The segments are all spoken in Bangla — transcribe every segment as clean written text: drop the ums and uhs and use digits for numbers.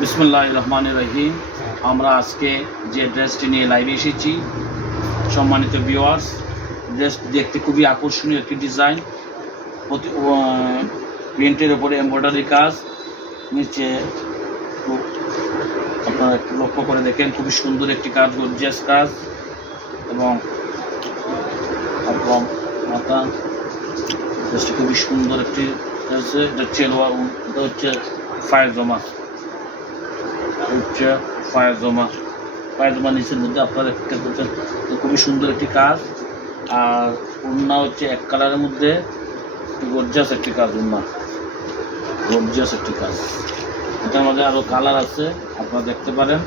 বিসমিল্লাহির রহমানির রহিম। আমরা আজকে যে ড্রেসটি নিয়ে লাইভে এসেছি, সম্মানিত ভিউয়ার্স, ড্রেস দেখতে খুবই আকর্ষণীয় একটি ডিজাইন, প্রিন্টের উপরে এমব্রয়ডারি কাজ, নিচে আপনারা একটু লক্ষ্য করে দেখেন, খুবই সুন্দর একটি কাজ, গর্জিয়াস কাজ। এবং মাথা ড্রেসটি খুবই সুন্দর একটি আছে। এটা চেলোয়ার, এটা হচ্ছে পায়জামা, পায়জামা নিচের মধ্যে আপনারা দেখতে পাচ্ছেন, খুবই সুন্দর একটি কাজ। আর ওড়না হচ্ছে এক কালারের মধ্যে, গর্জিয়াস একটি কাজ, ওড়না গর্জিয়াস একটি কাজ। এটার মধ্যে আরও কালার আছে, আপনারা দেখতে পারেন।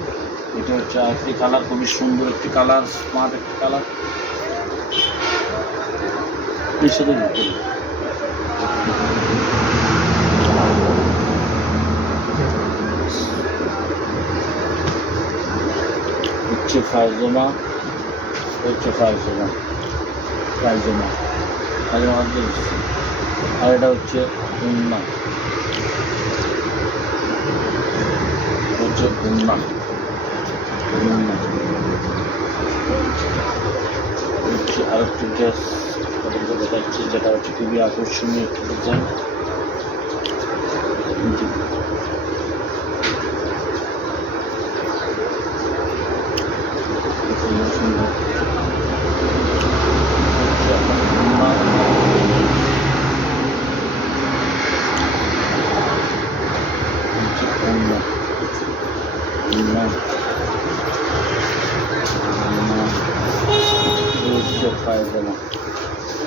এটা হচ্ছে আরেকটি কালার, খুবই সুন্দর একটি কালার, স্মার্ট একটি কালার। হচ্ছে পায়জামা, আর এটা হচ্ছে ওড়না, হচ্ছে আরেকটি ড্রেস দেখাচ্ছি, যেটা হচ্ছে খুবই আকর্ষণীয় একটি ডিজাইন।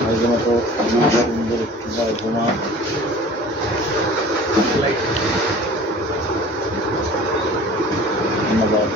পায়জামা তো খুবই সুন্দর একটি পায়জামা। ধন্যবাদ।